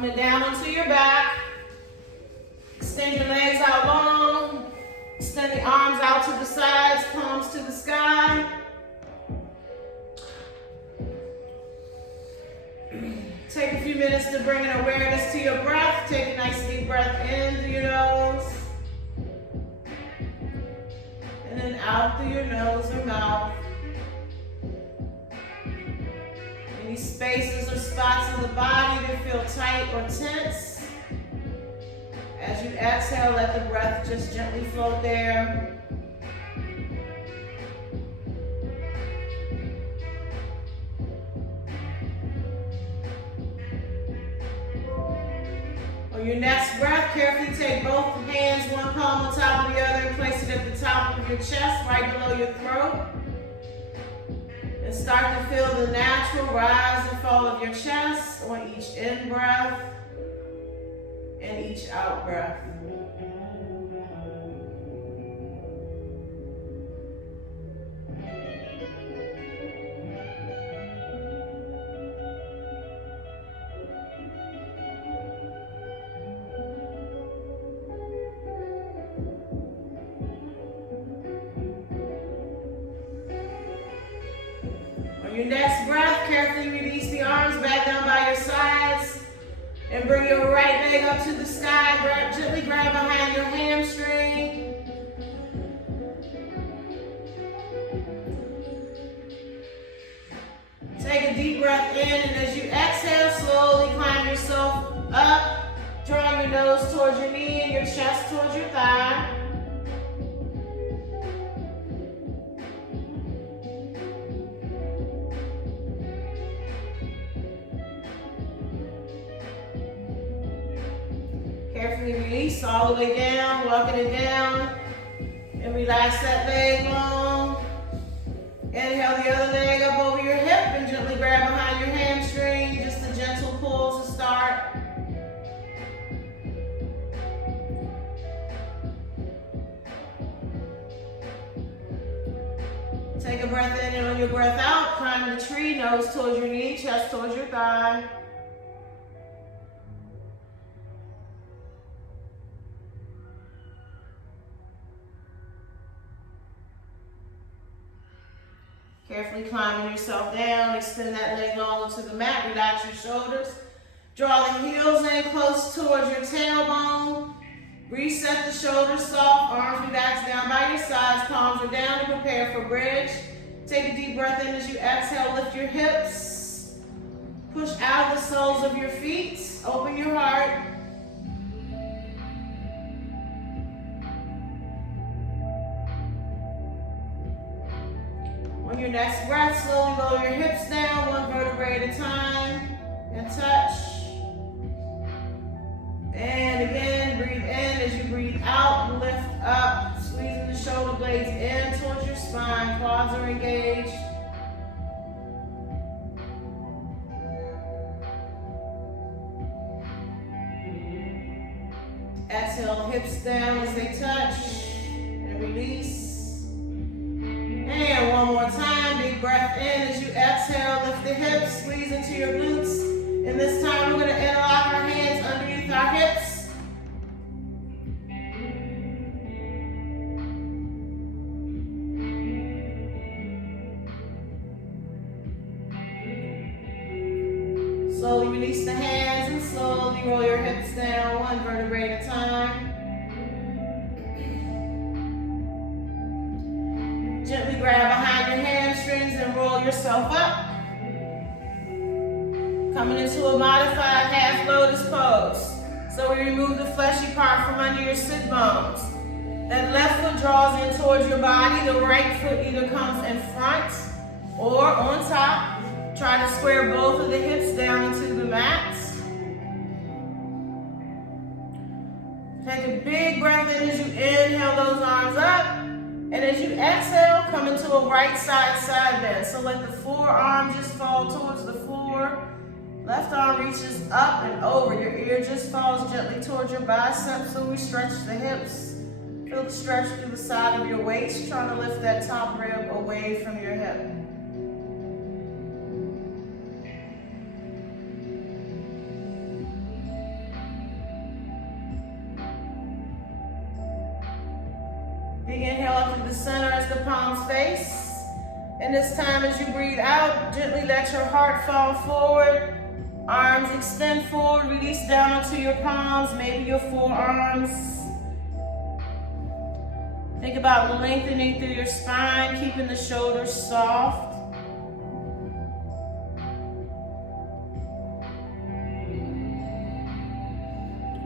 Coming down onto your back. Extend your legs out long. Extend the arms out to the sides, palms to the sky. Take a few minutes to bring an awareness to your breath. Take a nice deep breath in through your nose. And then out through your nose or mouth. Any spaces or spots in the body that feel tight or tense. As you exhale, let the breath just gently flow there. On your next breath, carefully take both hands, one palm on top of the other, and place it at the top of your chest, right below your throat. And start to feel the natural rise and fall of your chest on each in breath and each out breath. On your next breath, carefully release the arms back down by your sides. And bring your right leg up to the sky. Gently grab behind your hamstring. Take a deep breath in, and as you exhale, slowly climb yourself up. Drawing your nose towards your knee and your chest towards your thigh. Carefully release all the way down, walking it down. And relax that leg long. Inhale the other leg up over your hip and gently grab behind your hamstring. Just a gentle pull to start. Take a breath in, and on your breath out, climb the tree, nose towards your knee, chest towards your thigh. Carefully climbing yourself down, extend that leg long to the mat, relax your shoulders. Draw the heels in close towards your tailbone. Reset the shoulders soft, arms relaxed down by your sides, palms are down, and prepare for bridge. Take a deep breath in as you exhale, lift your hips. Push out the soles of your feet, open your heart. On your next breath, slowly lower your hips down, one vertebrae at a time, and touch. And again, breathe in as you breathe out, lift up, squeezing the shoulder blades in towards your spine, quads are engaged. Exhale, hips down as they touch, and release. And one more time, big breath in as you exhale, lift the hips, squeeze into your glutes. And this time we're going to interlock our hands underneath our hips. Slowly release the hands and slowly roll your hips down, one vertebrae at a time. Gently grab behind your hamstrings and roll yourself up. Coming into a modified half lotus pose. So we remove the fleshy part from under your sit bones. That left foot draws in towards your body. The right foot either comes in front or on top. Try to square both of the hips down into the mat. Take a big breath in as you inhale those arms up. And as you exhale, come into a right side side bend. So let the forearm just fall towards the floor. Left arm reaches up and over. Your ear just falls gently towards your biceps. So we stretch the hips. Feel the stretch through the side of your waist, trying to lift that top rib away from your hip. Big inhale up through the center as the palms face. And this time as you breathe out, gently let your heart fall forward. Arms extend forward, release down onto your palms, maybe your forearms. Think about lengthening through your spine, keeping the shoulders soft.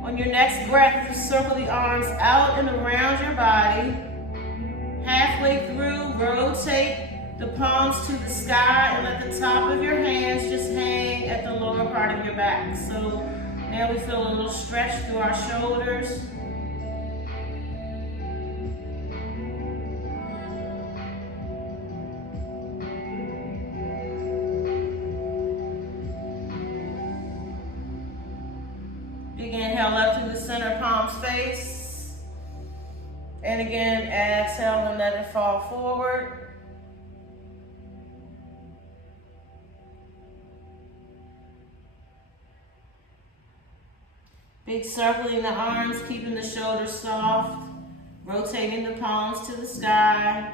On your next breath, you circle the arms out and around your body. Halfway through, rotate the palms to the sky and let the top of your hands just hang at the lower part of your back. So now we feel a little stretch through our shoulders. Big inhale up through the center, palms face. And again, exhale and let it fall forward. Big circling the arms, keeping the shoulders soft, rotating the palms to the sky.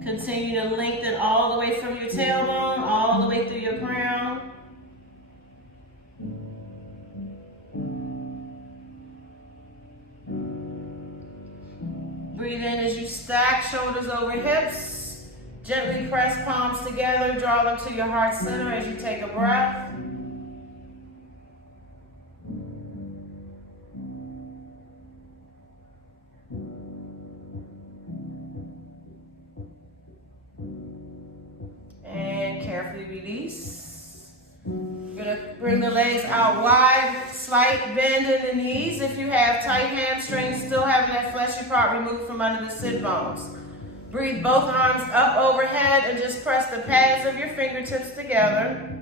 Continue to lengthen all the way from your tailbone, all the way through your crown. Breathe in as you stack shoulders over hips. Gently press palms together, draw them to your heart center as you take a breath. Carefully release. You're going to bring the legs out wide, slight bend in the knees. If you have tight hamstrings, still having that fleshy part removed from under the sit bones. Breathe both arms up overhead and just press the pads of your fingertips together.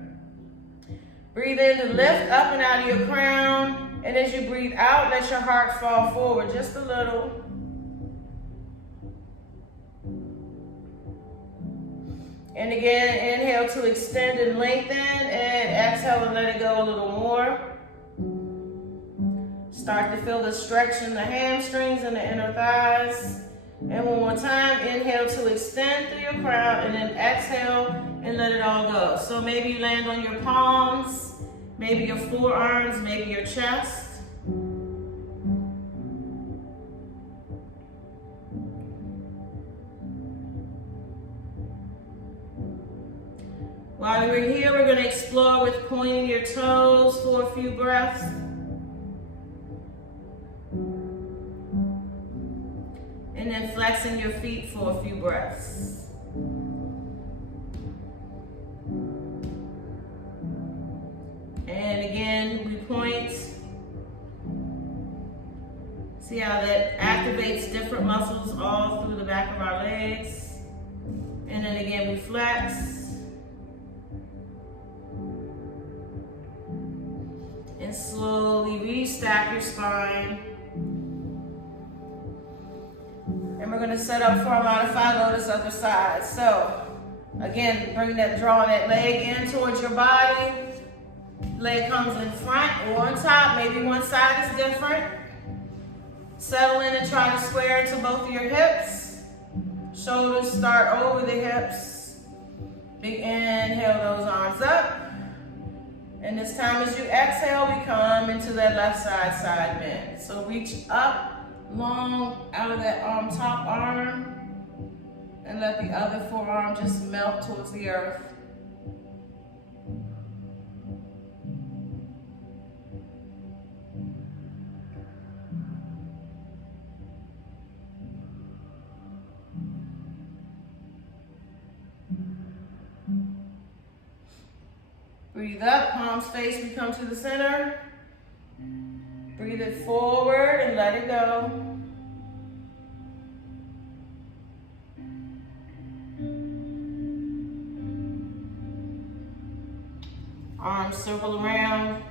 Breathe in to lift up and out of your crown. And as you breathe out, let your heart fall forward just a little. And again, inhale to extend and lengthen, and exhale and let it go a little more. Start to feel the stretch in the hamstrings and the inner thighs. And one more time, inhale to extend through your crown, and then exhale and let it all go. So maybe you land on your palms, maybe your forearms, maybe your chest. While we're here, we're going to explore with pointing your toes for a few breaths. And then flexing your feet for a few breaths. And again, we point. See how that activates different muscles all through the back of our legs. And then again, we flex. And slowly restack your spine. And we're going to set up for our modified lotus other side. So, again, drawing that leg in towards your body. Leg comes in front or on top. Maybe one side is different. Settle in and try to square into both of your hips. Shoulders start over the hips. Big inhale those arms up. And this time as you exhale, we come into that left side bend. So reach up, long out of that top arm, and let the other forearm just melt towards the earth. Breathe up, palms face, we come to the center. Breathe it forward and let it go. Arms circle around.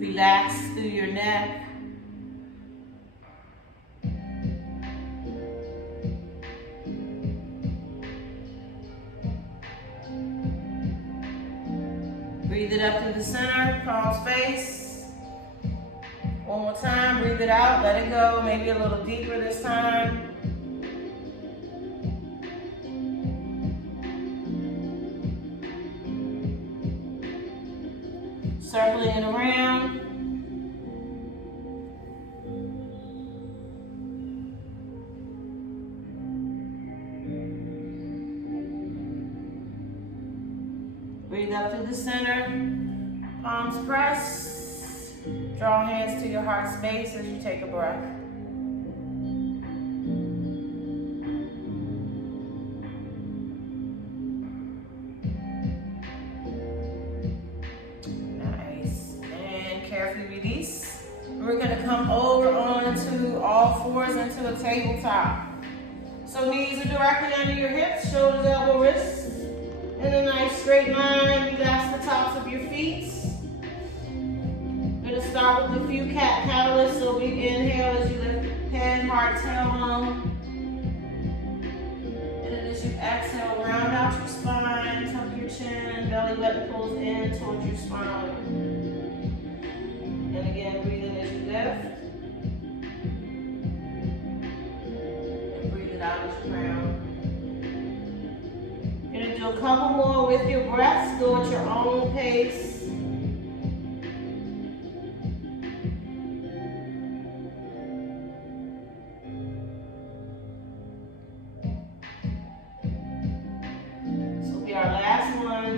Relax through your neck. Breathe it up through the center, palms face. One more time, breathe it out, let it go, maybe a little deeper this time. Circling it around. Breathe up through the center, palms press. Draw hands to your heart space as you take a breath. Nice. And carefully release. We're going to come over onto all fours into a tabletop. So knees are directly under your hips, shoulders, elbow, wrists. In a nice straight line, relax the tops of your feet. We're going to start with a few cat catalysts. So big inhale as you lift head, heart, tailbone. And then as you exhale, round out your spine, tuck your chin, belly button pulls in towards your spine. And again, breathe in as you lift. And breathe it out as you round. You're going to do a couple more with your breaths. Go at your own pace. This will be our last one.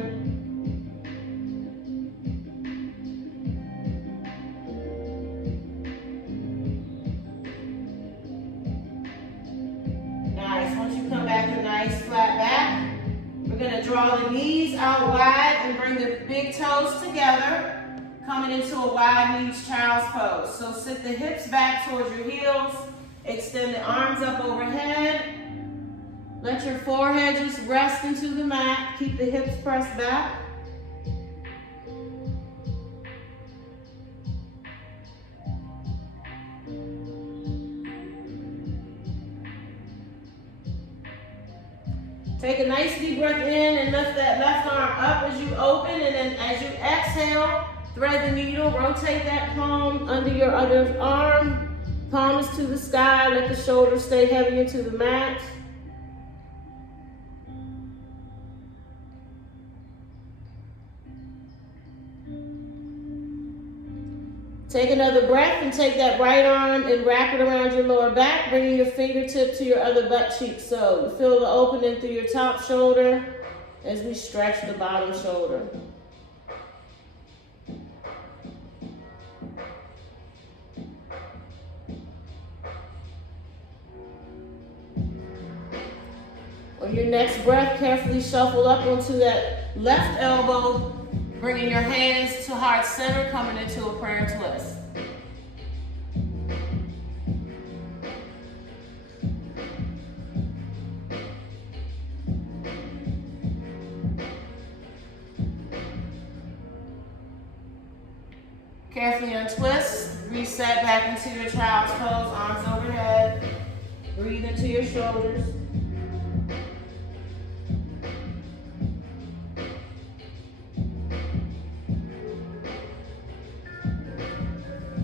Nice. Once you come back to nice flat back, we're going to draw the knees out wide and bring the big toes together, coming into a wide knees child's pose. So sit the hips back towards your heels, extend the arms up overhead. Let your forehead just rest into the mat. Keep the hips pressed back. Take a nice deep breath in and lift that left arm up as you open, and then as you exhale, thread the needle, rotate that palm under your other arm. Palm is to the sky, let the shoulders stay heavy into the mat. Take another breath and take that right arm and wrap it around your lower back, bringing your fingertip to your other butt cheek. So you feel the opening through your top shoulder as we stretch the bottom shoulder. On your next breath, carefully shuffle up onto that left elbow, bringing your hands to heart center, coming into a prayer twist. Carefully untwist, reset back into your child's pose, arms overhead. Breathe into your shoulders.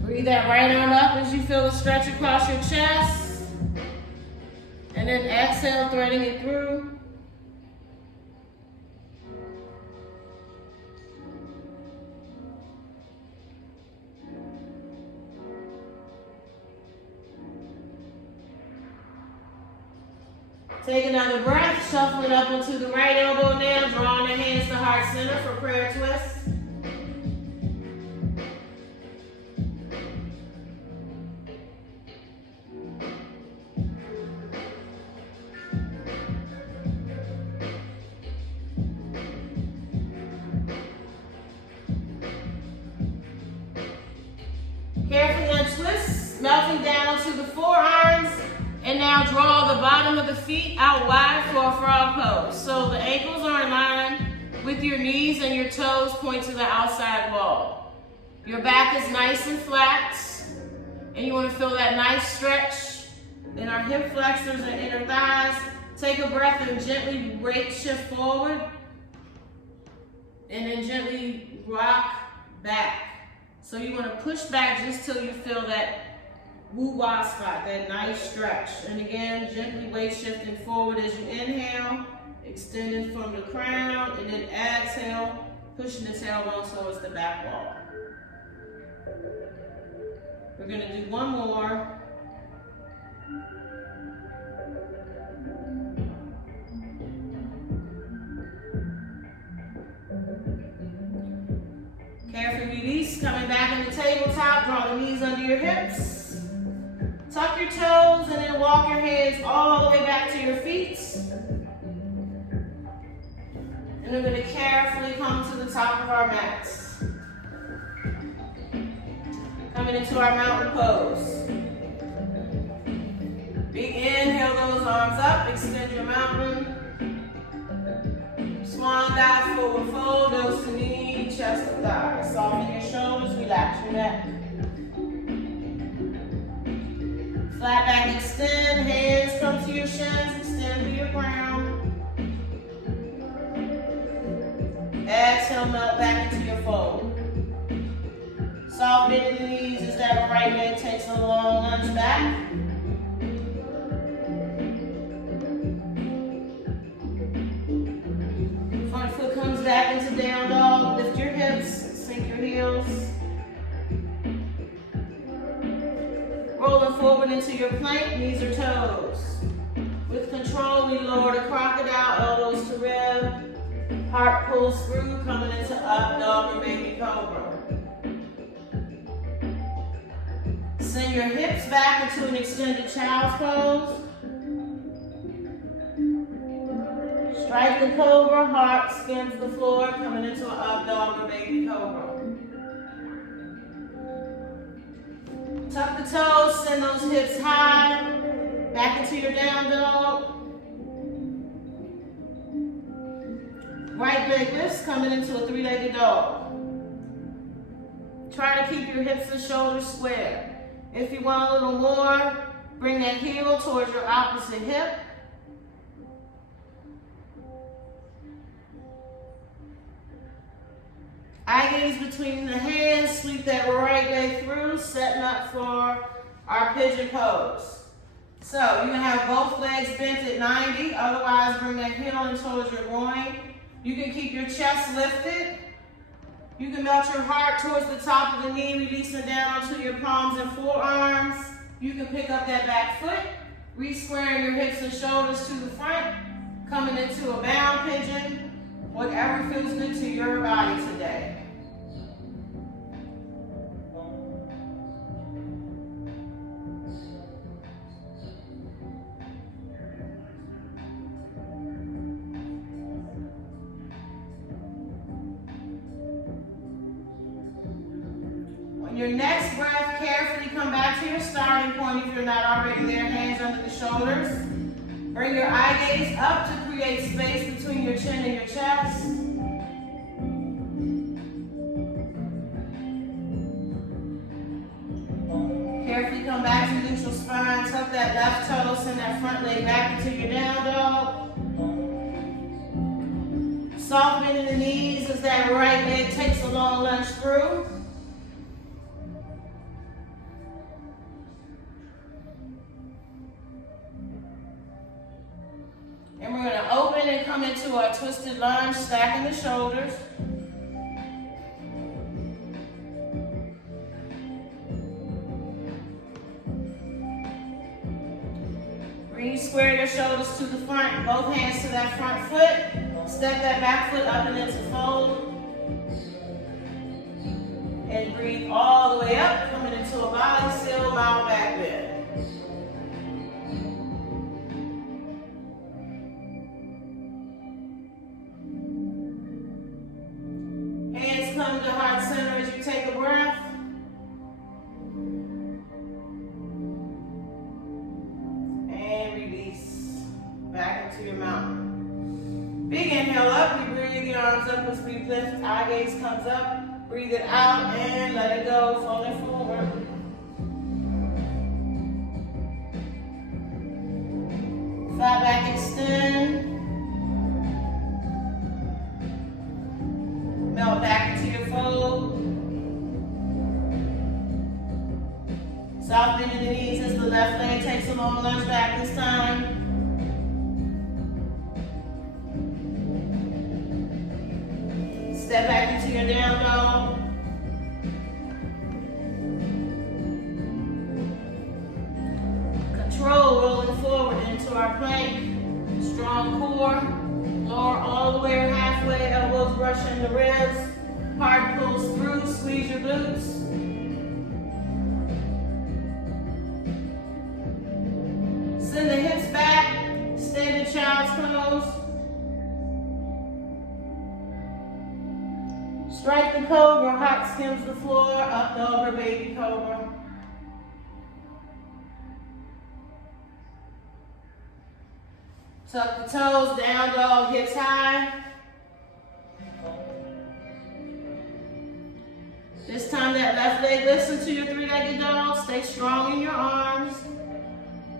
Breathe that right arm up as you feel the stretch across your chest. And then exhale, threading it through. Take another breath, shuffle it up onto the right elbow now, drawing the hands to heart center for prayer twist. Carefully untwist, melting down onto the forearms, and now draw the bottom of the feet out wide for a frog pose. So the ankles are in line with your knees and your toes point to the outside wall. Your back is nice and flat, and you want to feel that nice stretch in our hip flexors and inner thighs. Take a breath and gently shift forward, and then gently rock back. So you want to push back just till you feel that woo-wah spot, that nice stretch. And again, gently weight shifting forward as you inhale, extending from the crown, and then exhale, pushing the tailbone towards the back wall. We're going to do one more. Carefully release, coming back in the tabletop, draw the knees under your hips. Tuck your toes and then walk your hands all the way back to your feet. And we're going to carefully come to the top of our mats. Coming into our mountain pose. Big inhale those arms up, extend your mountain. Swan dive, forward fold, nose to knee, chest to thigh. Soften your shoulders, relax your neck. Flat back, extend, hands come to your shins, extend to your ground. Exhale, melt back into your fold. Soft bend in the knees as that right leg takes a long lunge back. Front foot comes back into down dog. Lift your hips, sink your heels. Rolling forward into your plank, knees or toes. With control, we lower the crocodile, elbows to rib. Heart pulls through, coming into up dog or baby cobra. Send your hips back into an extended child's pose. Strike the cobra, heart skims the floor, coming into an up dog or baby cobra. Tuck the toes, send those hips high, back into your down dog. Right leg lifts, coming into a three-legged dog. Try to keep your hips and shoulders square. If you want a little more, bring that heel towards your opposite hip. Eye gaze between the hands, sweep that right leg through, setting up for our pigeon pose. So you can have both legs bent at 90, otherwise bring that heel in towards your groin. You can keep your chest lifted. You can melt your heart towards the top of the knee, releasing down onto your palms and forearms. You can pick up that back foot, re-squaring your hips and shoulders to the front, coming into a bound pigeon, whatever feels good to your body today. Your next breath, carefully come back to your starting point if you're not already there, hands under the shoulders. Bring your eye gaze up to create space between your chin and your chest. Carefully come back to neutral spine, tuck that left toe, send that front leg back into your down dog. Soft bend in the knees as that right leg takes a long lunge through. And we're going to open and come into our twisted lunge, stacking the shoulders. Square your shoulders to the front, both hands to that front foot. Step that back foot up and into fold. And breathe all the way up, coming into a body still, mild back bend. Hands come to heart center as you take a breath. And release back into your mountain. Big inhale up, we breathe the arms up as we lift, eye gaze comes up, breathe it out and let it go, falling forward. Flat back, extend. Melt back into your fold. Soft bend in the knees as the left leg takes a long lunge back this time. Step back into your down dog. Control, rolling forward into our plank. Strong core. Lower all the way or halfway. Elbows brushing the ribs. Heart pulls through. Squeeze your glutes. Send the hips back. Extended child's pose. Strike the cobra, heart skims the floor, up over baby cobra. Tuck the toes, down dog, hips high. This time that left leg lifts into your three-legged dog. Stay strong in your arms.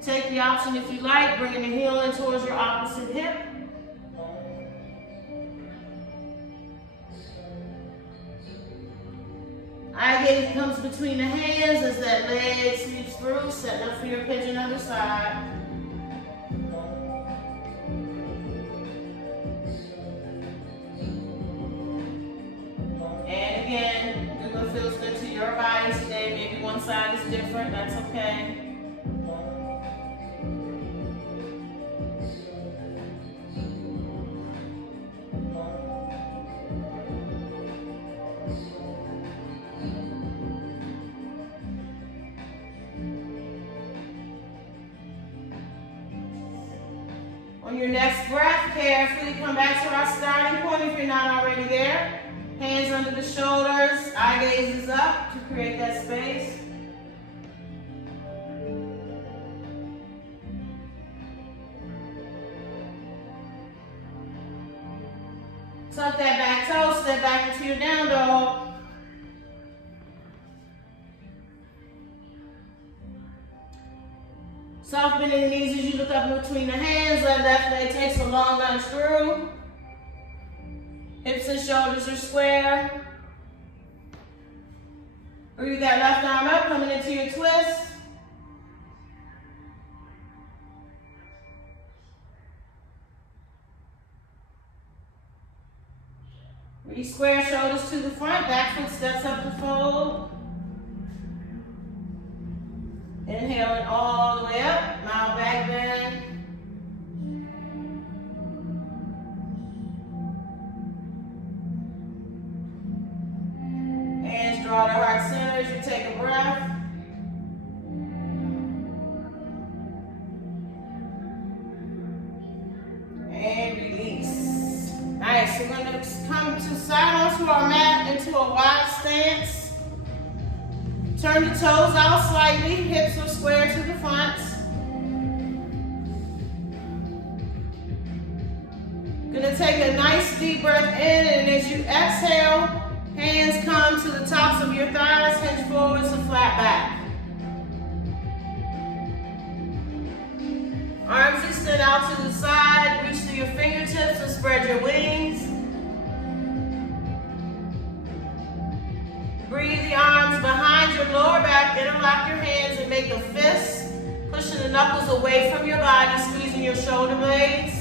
Take the option if you like, bringing the heel in towards your opposite hip. Eye gaze comes between the hands as that leg sweeps through, setting up for your pigeon other side. And again, do what feels good to your body today. Maybe one side is different, that's okay. On your next breath, carefully come back to our starting point if you're not already there. Hands under the shoulders, eye gaze is up to create that space. Tuck that back toe, step back into your down dog. Soft bend in the knees as you look up between the hands. That left leg takes a long lunge through. Hips and shoulders are square. Breathe that left arm up, coming into your twist. Re-square shoulders to the front, back foot steps up to fold. Inhaling all the way up, mild back bend. Hands draw to heart center as you take a breath. And release. Nice, we're going to come to side onto our mat into a wide stance. Turn the toes out slightly, hips are square to the front. Gonna take a nice deep breath in, and as you exhale, hands come to the tops of your thighs, hinge forwards to flat back. Arms extend out to the side, reach to your fingertips and spread your wings. Breathe the arms behind your lower back, interlock your hands and make a fist, pushing the knuckles away from your body, squeezing your shoulder blades.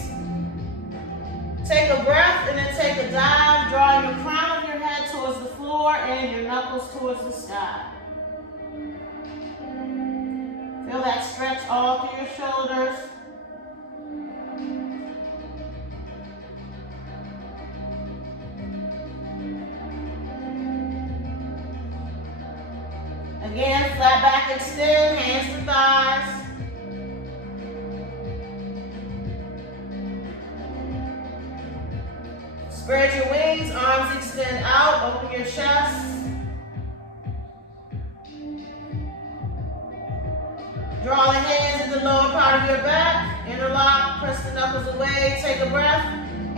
Take a breath and then take a dive, drawing the crown of your head towards the floor and your knuckles towards the sky. Feel that stretch all through your shoulders. Again, flat back extend, hands to thighs. Spread your wings, arms extend out, open your chest. Draw the hands in the lower part of your back, interlock, press the knuckles away, take a breath,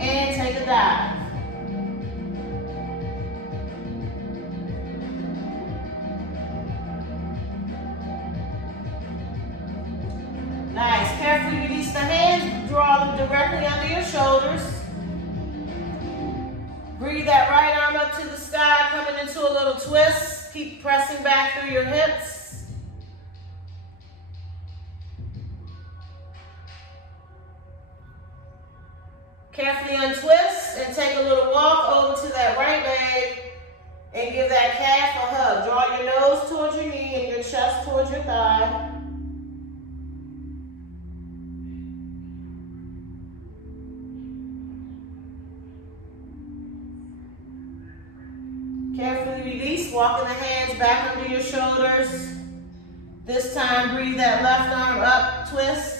and take a dive. Nice. Carefully release the hands, draw them directly under your shoulders. Breathe that right arm arm up to the sky, coming into a little twist. Keep pressing back through your hips. Carefully untwist and take a little walk over to that right leg and give that calf a hug. Draw your nose towards your knee and your chest towards your thigh. Carefully release, walking the hands back under your shoulders. This time, breathe that left arm up, twist.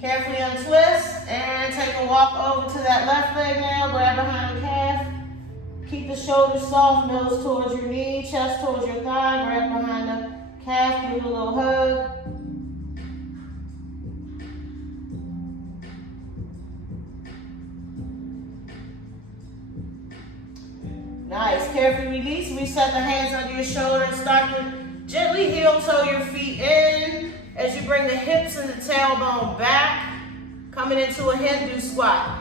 Carefully untwist and take a walk over to that left leg now. Grab behind the calf. Keep the shoulders soft, nose towards your knee, chest towards your thigh. Grab behind the calf, give it a little hug. Nice. Carefully release. Reset the hands under your shoulders. Start to gently heel toe your feet in as you bring the hips and the tailbone back, coming into a Hindu squat.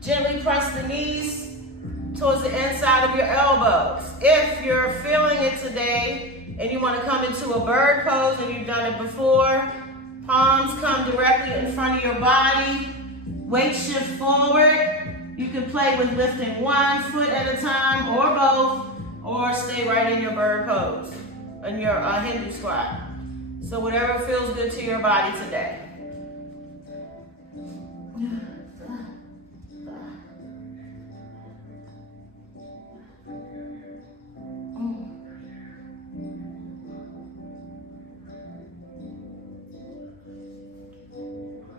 Gently press the knees towards the inside of your elbows. If you're feeling it today and you want to come into a bird pose and you've done it before, palms come directly in front of your body. Weight shift forward. You can play with lifting one foot at a time or both, or stay right in your bird pose, in your Hindu squat. So whatever feels good to your body today.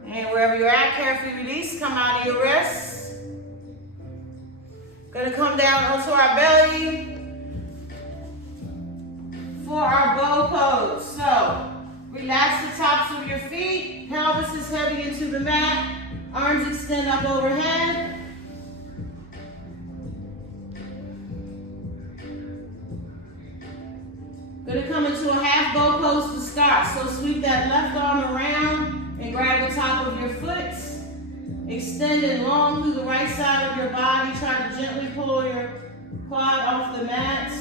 And wherever you're at, carefully release, come out of your wrists. Gonna come down onto our belly for our bow pose. So, relax the tops of your feet, pelvis is heavy into the mat, arms extend up overhead. Gonna come into a half bow pose to start. So sweep that left arm around and grab the top of your foot. Extend it long through the right side of your body. Try to gently pull your quad off the mat.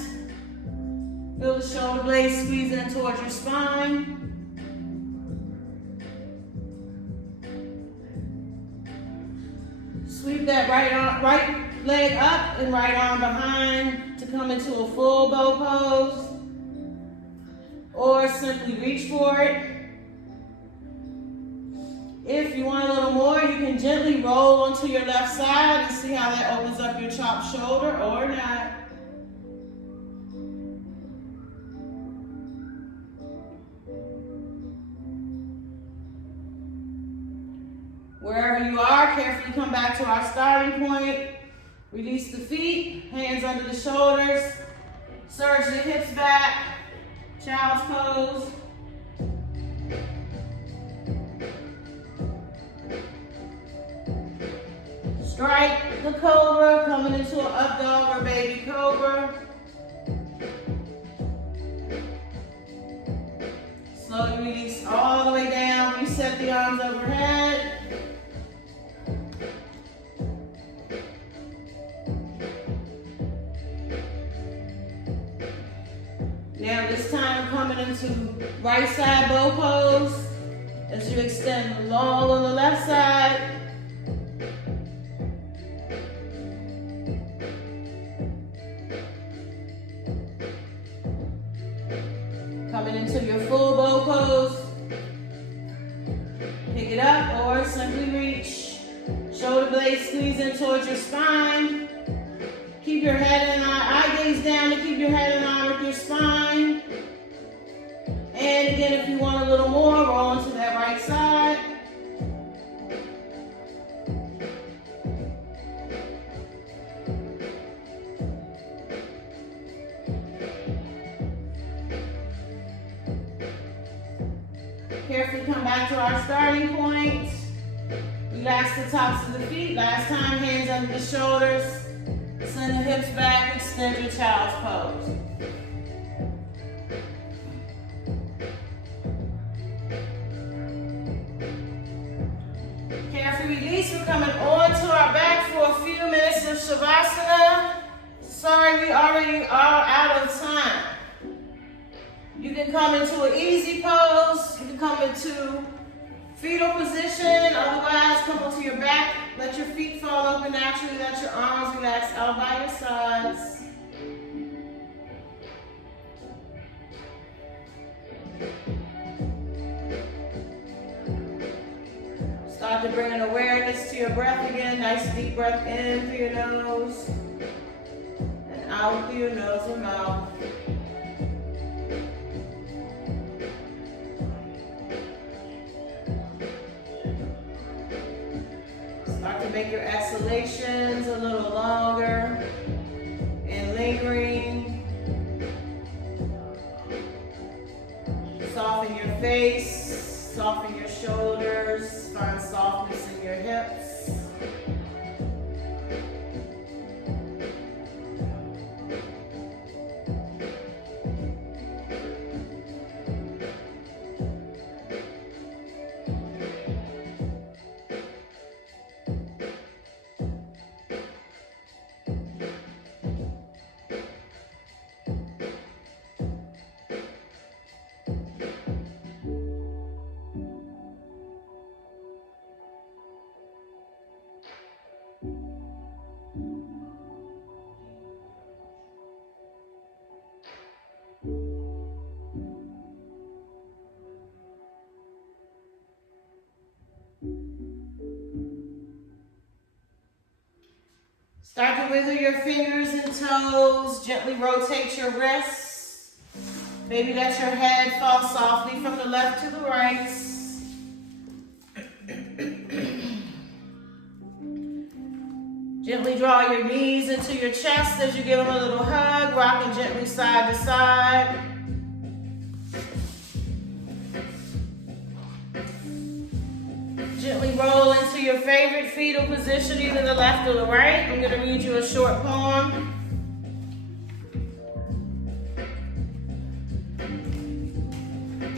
Feel the shoulder blades squeeze in towards your spine. Sweep that right leg up and right arm behind to come into a full bow pose. Or simply reach for it. If you want a little more, you can gently roll onto your left side and see how that opens up your chopped shoulder or not. Wherever you are, carefully come back to our starting point. Release the feet, hands under the shoulders. Surge the hips back, child's pose. Strike the cobra, coming into an up dog or baby cobra. Slowly release all the way down. Reset the arms overhead. Now this time coming into right side bow pose. As you extend long on the left side. Coming into your full bow pose. Pick it up or simply reach. Shoulder blades squeeze in towards your spine. Keep your head and eye gaze down to keep your head in line with your spine. And again, if you want a little more, roll into that right side. Carefully come back to our starting point. Relax the tops of the feet. Last time, hands under the shoulders. Send the hips back, extend your child's pose. release, we're coming onto our back for a few minutes of Shavasana. Sorry, we already are out of time. You can come into an easy pose. You can come into fetal position. Otherwise, come onto your back. Let your feet fall open naturally. Let your arms relax out by your sides. Start to bring an awareness to your breath again. Nice deep breath in through your nose and out through your nose and mouth. Start to make your exhalations a little longer and lingering. Soften your face, soften your shoulders, find softness in your hips. Start to wiggle your fingers and toes. Gently rotate your wrists. Maybe let your head fall softly from the left to the right. Gently draw your knees into your chest as you give them a little hug, rocking gently side to side. Gently roll into your favorite fetal position, either the left or the right. I'm going to read you a short poem.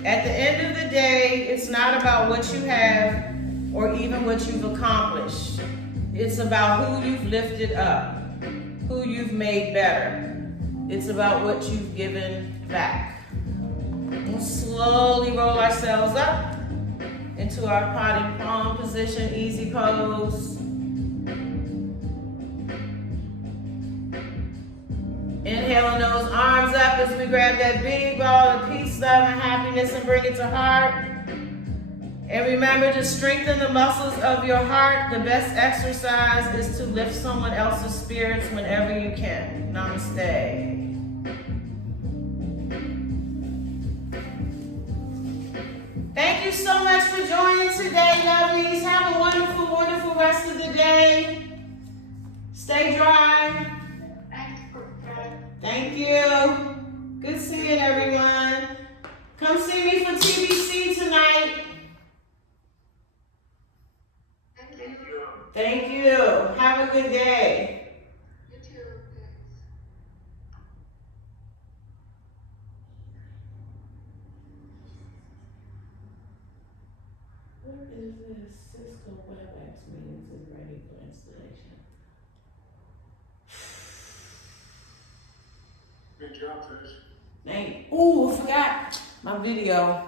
At the end of the day, it's not about what you have or even what you've accomplished. It's about who you've lifted up, who you've made better. It's about what you've given back. We'll slowly roll ourselves up into our potted palm position, easy pose. Inhaling those arms up as we grab that big ball of peace, love, and happiness and bring it to heart. And remember to strengthen the muscles of your heart. The best exercise is to lift someone else's spirits whenever you can. Namaste. Thank you so much for joining today, lovies. Have a wonderful, wonderful rest of the day. Stay dry. Thank you. Good seeing everyone. Come see me for TBC tonight. Thank you. Have a good day. You too. What is this? Cisco WebEx meetings is ready for installation. Good job, Trish. Thank you. Ooh, I forgot my video.